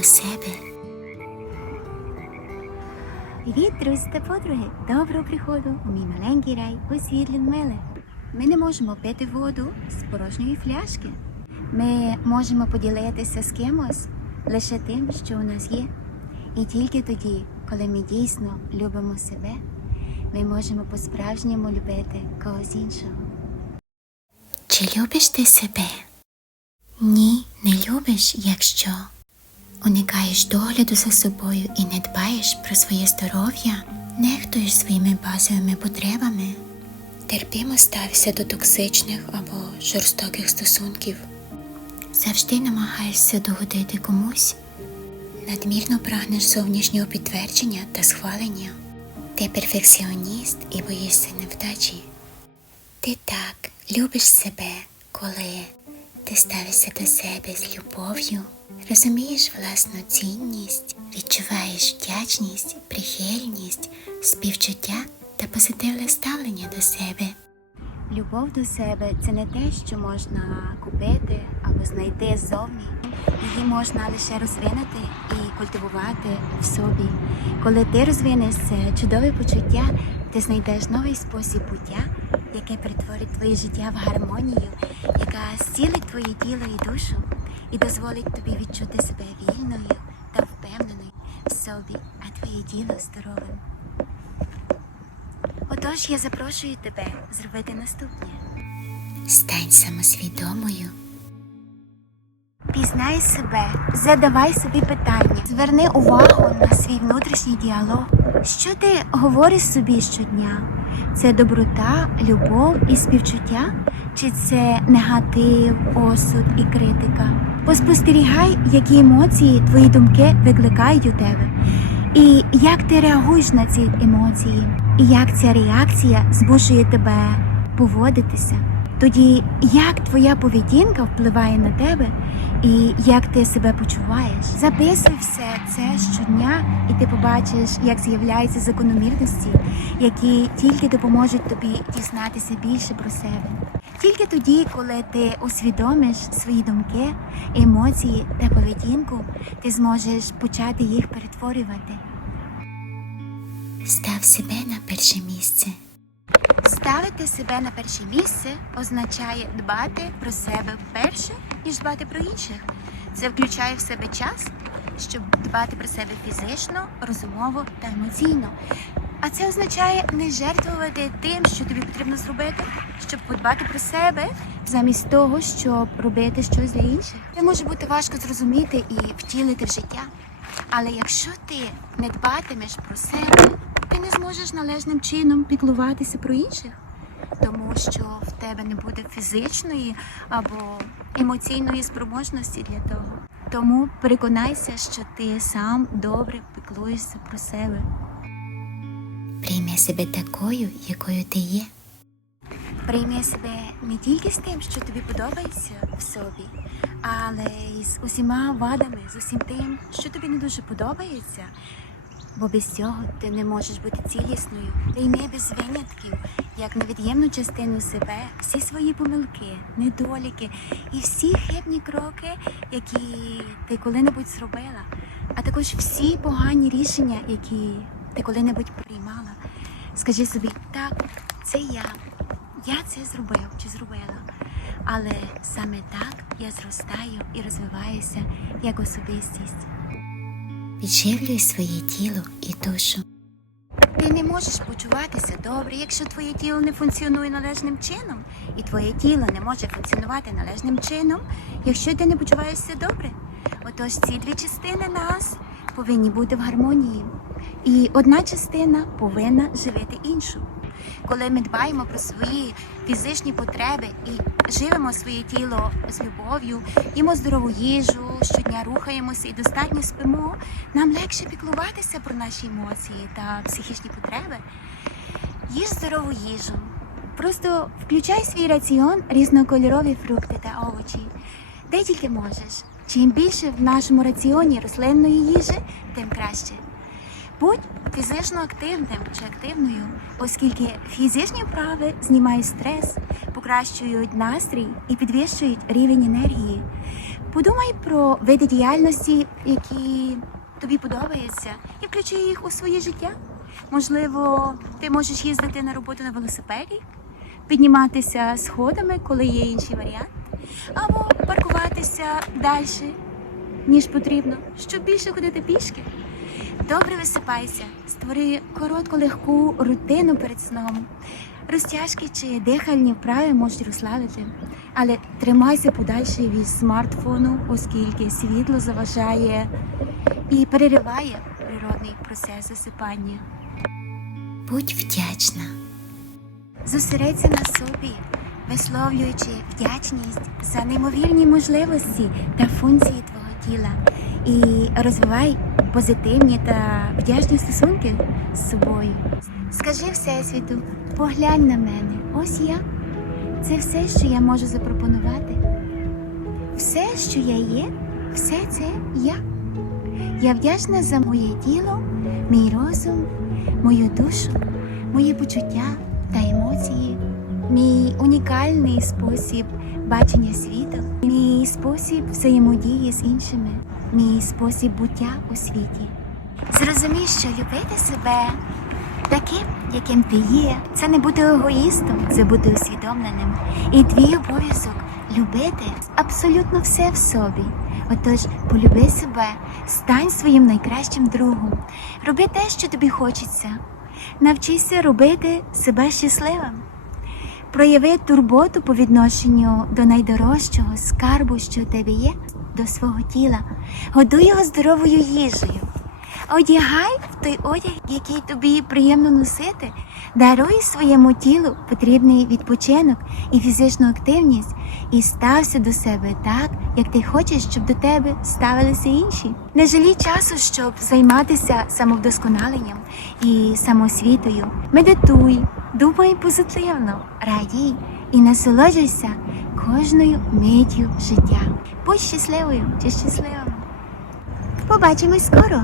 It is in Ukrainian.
до себе. Привіт, друзі та подруги! Доброго приходу у мій маленький рай у світ Людмили. Ми не можемо пити воду з порожньої фляшки. Ми можемо поділитися з кимось лише тим, що у нас є. І тільки тоді, коли ми дійсно любимо себе, ми можемо по-справжньому любити когось іншого. Чи любиш ти себе? Ні, не любиш, якщо уникаєш догляду за собою і не дбаєш про своє здоров'я, нехтуєш своїми базовими потребами, терпімо ставишся до токсичних або жорстоких стосунків, завжди намагаєшся догодити комусь, надмірно прагнеш зовнішнього підтвердження та схвалення. Ти перфекціоніст і боїшся невдачі. Ти так любиш себе, коли ти ставишся до себе з любов'ю, розумієш власну цінність, відчуваєш вдячність, прихильність, співчуття та позитивне ставлення до себе. Любов до себе це не те, що можна купити або знайти ззовні. Її можна лише розвинути і культивувати в собі. Коли ти розвинеш це чудове почуття, ти знайдеш новий спосіб буття, який перетворить твоє життя в гармонію, яка зцілить твоє тіло і душу і дозволить тобі відчути себе вільною та впевненою в собі, а твоє тіло здоровим. Отож, я запрошую тебе зробити наступне. Стань самосвідомою. Пізнай себе, задавай собі питання, зверни увагу на свій внутрішній діалог. Що ти говориш собі щодня? Це доброта, любов і співчуття? Чи це негатив, осуд і критика? Поспостерігай, які емоції твої думки викликають у тебе, і як ти реагуєш на ці емоції, і як ця реакція змушує тебе поводитися. Тоді як твоя поведінка впливає на тебе і як ти себе почуваєш? Записуй все це щодня, і ти побачиш, як з'являються закономірності, які тільки допоможуть тобі дізнатися більше про себе. Тільки тоді, коли ти усвідомиш свої думки, емоції та поведінку, ти зможеш почати їх перетворювати. Став себе на перше місце. Ставити себе на перше місце означає дбати про себе перше, ніж дбати про інших. Це включає в себе час, щоб дбати про себе фізично, розумово та емоційно. А це означає не жертвувати тим, що тобі потрібно зробити, щоб подбати про себе, замість того, щоб робити щось для інших. Це може бути важко зрозуміти і втілити в життя. Але якщо ти не дбатимеш про себе, ти не зможеш належним чином піклуватися про інших, тому що в тебе не буде фізичної або емоційної спроможності для того. Тому переконайся, що ти сам добре піклуєшся про себе. Себе такою, якою ти є. Прийми себе не тільки з тим, що тобі подобається в собі, але й з усіма вадами, з усім тим, що тобі не дуже подобається. Бо без цього ти не можеш бути цілісною. Прийми без винятків, як невід'ємну частину себе, всі свої помилки, недоліки і всі хибні кроки, які ти коли-небудь зробила, а також всі погані рішення, які ти коли-небудь приймала. Скажи собі, так, це я. Я це зробив чи зробила. Але саме так я зростаю і розвиваюся як особистість. Підживлюй своє тіло і душу. Ти не можеш почуватися добре, якщо твоє тіло не функціонує належним чином, і твоє тіло не може функціонувати належним чином, якщо ти не почуваєшся добре. Отож, ці дві частини нас повинні бути в гармонії. І одна частина повинна живити іншу. Коли ми дбаємо про свої фізичні потреби і живемо своє тіло з любов'ю, їмо здорову їжу, щодня рухаємося і достатньо спимо, нам легше піклуватися про наші емоції та психічні потреби. Їж здорову їжу. Просто включай свій раціон різнокольорові фрукти та овочі, де тільки можеш. Чим більше в нашому раціоні рослинної їжі, тим краще. Будь фізично активним чи активною, оскільки фізичні вправи знімають стрес, покращують настрій і підвищують рівень енергії. Подумай про види діяльності, які тобі подобаються, і включи їх у своє життя. Можливо, ти можеш їздити на роботу на велосипеді, підніматися сходами, коли є інший варіант, або паркуватися далі, ніж потрібно, щоб більше ходити пішки. Добре висипайся, створи коротку легку рутину перед сном. Розтяжки чи дихальні вправи можуть розслабити, але тримайся подальше від смартфону, оскільки світло заважає і перериває природний процес засипання. Будь вдячна. Зосередься на собі, висловлюючи вдячність за неймовірні можливості та функції твого тіла, і розвивай позитивні та вдячні стосунки з собою. Скажи Всесвіту, поглянь на мене, ось я. Це все, що я можу запропонувати. Все, що я є, все це я. Я вдячна за моє тіло, мій розум, мою душу, мої почуття та емоції, мій унікальний спосіб бачення світу, мій спосіб взаємодії з іншими, мій спосіб буття у світі. Зрозумій, що любити себе таким, яким ти є, це не бути егоїстом, це бути усвідомленим. І твій обов'язок любити абсолютно все в собі. Отож, полюби себе, стань своїм найкращим другом, роби те, що тобі хочеться. Навчися робити себе щасливим. Прояви турботу по відношенню до найдорожчого скарбу, що у тебе є, до свого тіла. Годуй його здоровою їжею. Одягай в той одяг, який тобі приємно носити. Даруй своєму тілу потрібний відпочинок і фізичну активність, і стався до себе так, як ти хочеш, щоб до тебе ставилися інші. Не жалій часу, щоб займатися самовдосконаленням і самосвітою. Медитуй, думай позитивно, радій і насолоджуйся кожною миттю життя. Будь щасливою чи щасливим. Побачимось скоро.